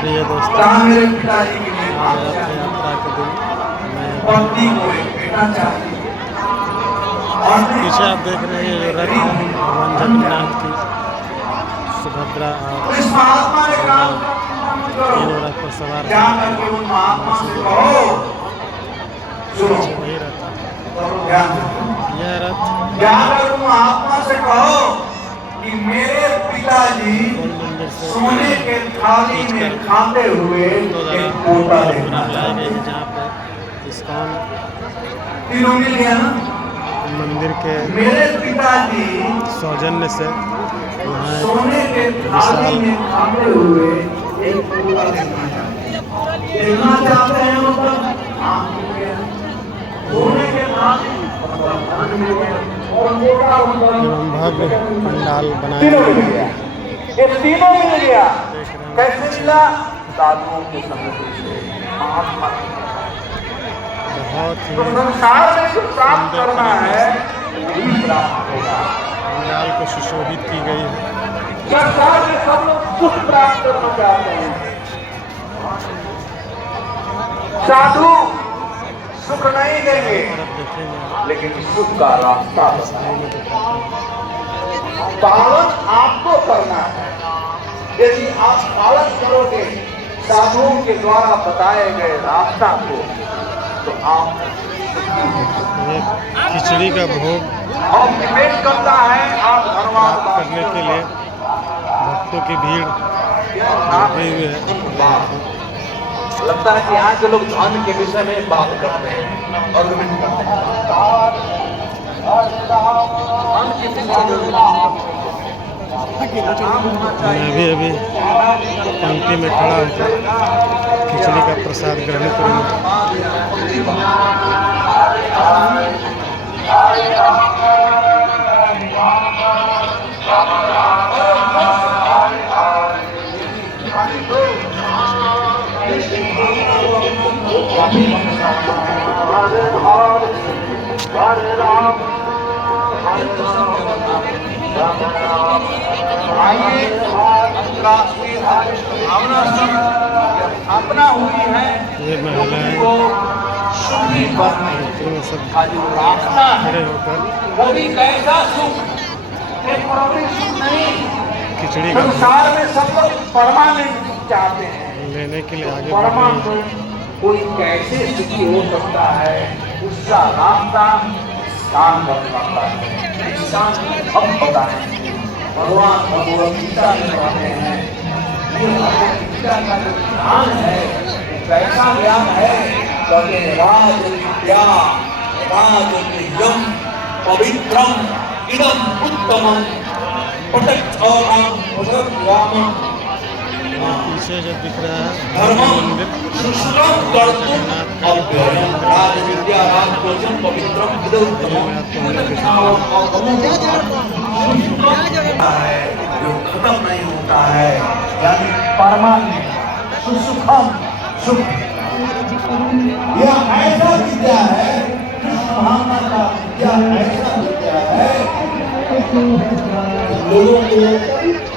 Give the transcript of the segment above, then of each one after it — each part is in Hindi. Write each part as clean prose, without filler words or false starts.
प्रिय दोस्तों, कहा मेरे पिताजी के लिए आज रथ यात्रा के दिन मैं पत्नी को एक बेटा चाहिए और पीछे आप देख रहे हैं ये रथ है भगवान जगन्नाथ की, सुभद्रा और इस महात्मा ने काम तीनों रथ पर सवार क्या करके उन महात्मा से कहो सुनो वही रथ है। ध्यान यह रथ जाकर उन महात्मा से कहो कि मेरे पिताजी गोल मंदिर से सोने के थाली में खाते हुए एक पोता देखना लाई गई चाहते है, हैं। जहाँ पे इस्कॉन तीनों मिल गया ना। मंदिर के मेरे पिताजी सौजन्य से यहाँ सोने के थाली में खाते हुए एक पोता देखना चाहते हैं। देखना चाहते हैं मतलब आँख मिल गया, सोने के थाली मतलब धन मिल गया और पोता मतलब एवं भव्य पंडाल बनाया तीनों गया मिल है। गया। ये तीनों मिल गया। देख रहे हैं कैसे मिला? साधुओं के संगति से, महात्मा बहुत ही तो संसार में जो प्राप्त करना है वही प्राप्त होगा। पंडाल को सुशोभित की गई है। संसार में सब लोग सुख प्राप्त करना चाहते हैं। साधु सुख नहीं देंगे और अब देखेंगे लेकिन सुख का रास्ता बताएंगे। पालन आपको करना है। यदि आप पालन करोगे साधुओं के द्वारा बताए गए रास्ता को तो आप ये खिचड़ी का भोग और डिपेंड करता है आप धर्मात्मा प्राप्त करने के लिए भक्तों की भीड़ लगी हुई है। लगता है कि यहाँ के लोग धन के विषय में बात करते हैं और धन के विषय मैं भी अभी पंक्ति में खड़ा होकर खिचड़ी का प्रसाद ग्रहण करूँगा। आइए अंतर्राष्ट्रीय भावना स्थापना हुई है ये महिलाएं वो सुखी बनने में सब का जो रास्ता है खड़े होकर वो भी कैसा सुख, टेम्पररी सुख नहीं। खिचड़ी का संसार में सब लोग परमानेंट सुख चाहते हैं। लेने के लिए आगे बढ़ रहे हैं। परमानेंट कोई कैसे सुखी हो सकता है उसका रास्ता काम करता है। इंसान हम बताएं भगवान भगवत गीता में कहते हैं ये भगवत गीता का जो ज्ञान है वो कैसा ज्ञान है? कहते हैं राज विद्या राज नियम पवित्रम इदम उत्तमम पटक्षराम पीछे जो दिख रहा है धर्मम मंदिर सुश्रुतम कर्तुम अव्ययम राज विद्या राज भोजन पवित्रम इदम उत्तमम है जो खत्म नहीं होता है यानी परमानेंट सुसुखम सुख। यह ऐसा विद्या है कृष्ण भावना का विद्या ऐसा विद्या है लोगों को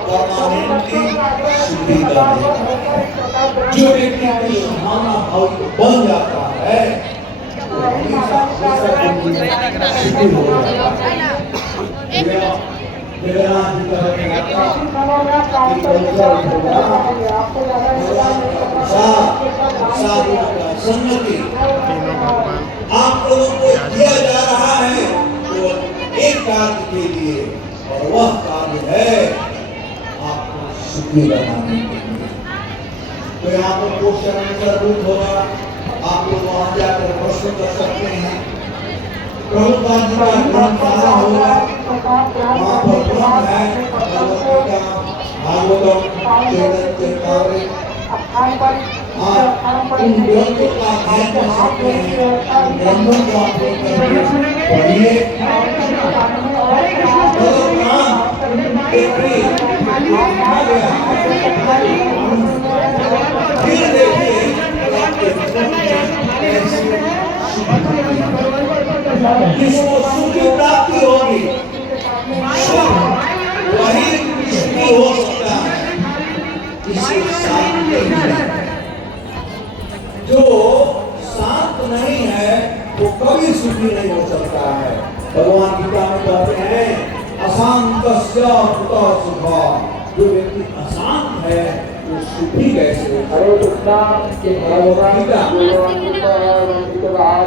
परमानेंटली सुखी कर देता है। जो व्यक्ति कृष्ण भावना भाव बन जाता है वो हमेशा सुखी हो जाता है। संगति तीनों भगवान आप लोगों को दिया जा रहा है तो एक कार्य के लिए और वह कार्य है आपको सुखी बनाने के लिए। तो यहाँ पर क्वेश्चन आंसर रूप होगा, आप लोग वहाँ जाकर प्रश्न कर सकते हैं। प्रभुपाद जी का ग्रंथशाला होगा, वहाँ पर ग्रंथ है भगवद्गीता भागवतम चैतन्य चरितामृत। आप उन ग्रंथों का अध्ययन कर सकते हैं, उन ग्रंथों को आप लेकर पढ़िए। फिर देखिए जिसको सुख की प्राप्ति होगी सुख वही सुखी हो सकता है। इसे शांत नहीं। जो शांत नहीं है वो कभी सुखी नहीं हो सकता है। भगवान गीता में कहते हैं अशांतस्य कुतः सुखः। जो व्यक्ति अशांत है वो सुखी कैसे? हरे कृष्णा के भगवान गीता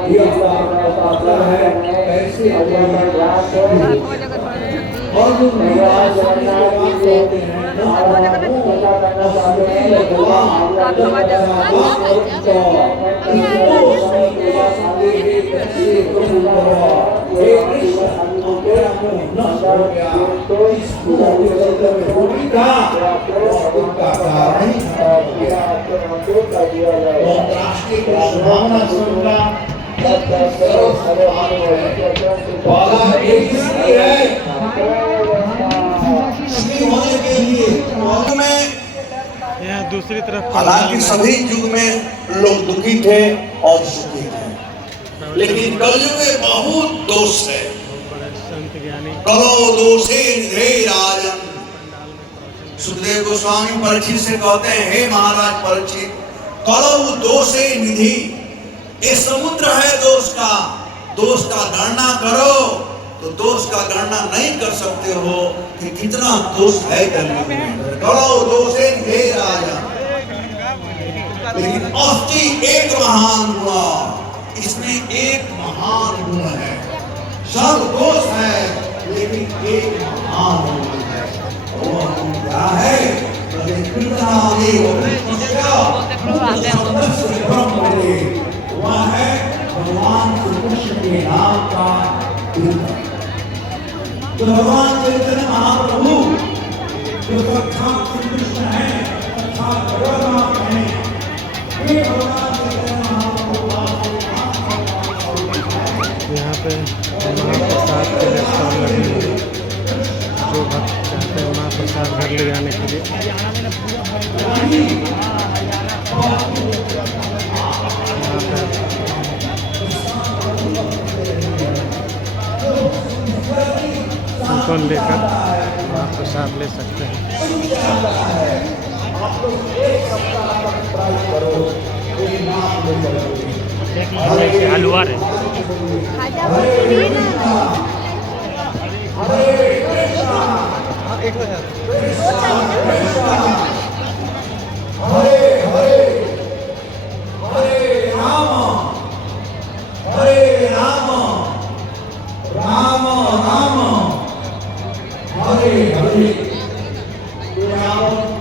ये मतलब है कैसे और जो भगवान जगन्नाथ जी होते हैं होने के लिए यहाँ दूसरी तरफ हालांकि सभी युग में लोग दुखी थे और सुखी थे, लेकिन कलयुग में बहुत दोष है। बड़े संत ज्ञानी कलो दोषे निधे राजन। सुखदेव गोस्वामी परीक्षित से कहते हैं, हे महाराज परीक्षित, कलो दोषे निधि, ये समुद्र है दोष का गणना करो तो दोष का गणना नहीं कर सकते हो कि कितना दोष है कलयुग में। कलो दोषे निधे राजन। लेकिन अस्थि एक महान गुण, इसमें एक महान गुण है। सब दोष है लेकिन एक महान गुण है। वो गुण क्या है? वह है भगवान श्री कृष्ण के नाम का कीर्तन। तो भगवान चैतन्य महाप्रभु जो साक्षात श्री कृष्ण है, साक्षात जगन्नाथ है, ये भगवान चैतन्य महाप्रभु यहाँ पे महाप्रसाद के लिए स्टॉल लगी हुई है। जो भक्त चाहते हैं महाप्रसाद घर ले जाने के लिए कूपन लेकर महाप्रसाद ले सकते हैं। हलवा है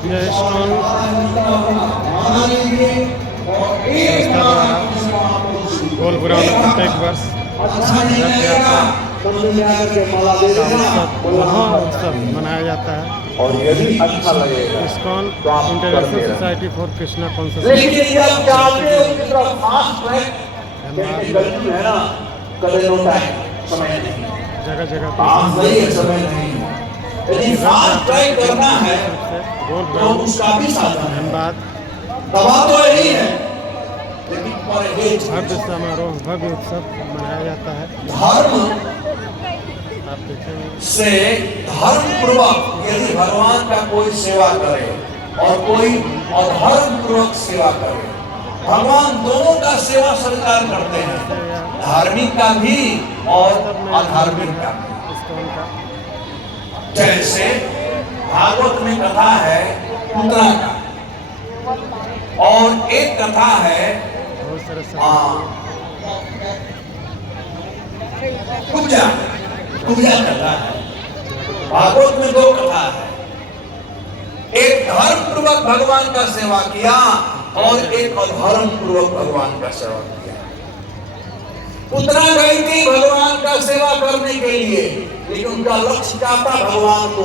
यह स्टॉल संस्था द्वारा गोल ग्राउंड में प्रत्येक वर्ष रथ यात्रा महोत्सव मनाया जाता है। और यदि अच्छा लगेगा इस्कॉन तो आप international society for Krishna consciousness लेकिन जब चाहते हो कि तरफ फास्ट है गलती है ना, कभी नो टाइम समय नहीं, जगह जगह काम सही है, समय नहीं है। यदि फास्ट ट्रैक करना है गोल तो ग्राउंड उसका भी साधन है। धनबाद दवा तो यही है, लेकिन परहेज भव्य समारोह भव्य उत्सव मनाया जाता है। धर्म आप देखेंगे से धर्म पूर्वक यदि भगवान का कोई सेवा करे और कोई अधर्म पूर्वक सेवा करे, भगवान दोनों का सेवा स्वीकार करते हैं, धार्मिक का भी और अधार्मिक का भी। इस्कॉन का जैसे भागवत में कथा है पुत्रा का, और एक कथा है बहुत सारे कुब्जा कथा है। भागवत में दो कथा है, एक धर्म पूर्वक भगवान का सेवा किया और एक अधर्म पूर्वक भगवान का सेवा किया। पुत्रा गई थी भगवान का सेवा करने के लिए, लेकिन उनका लक्ष्य क्या था? भगवान को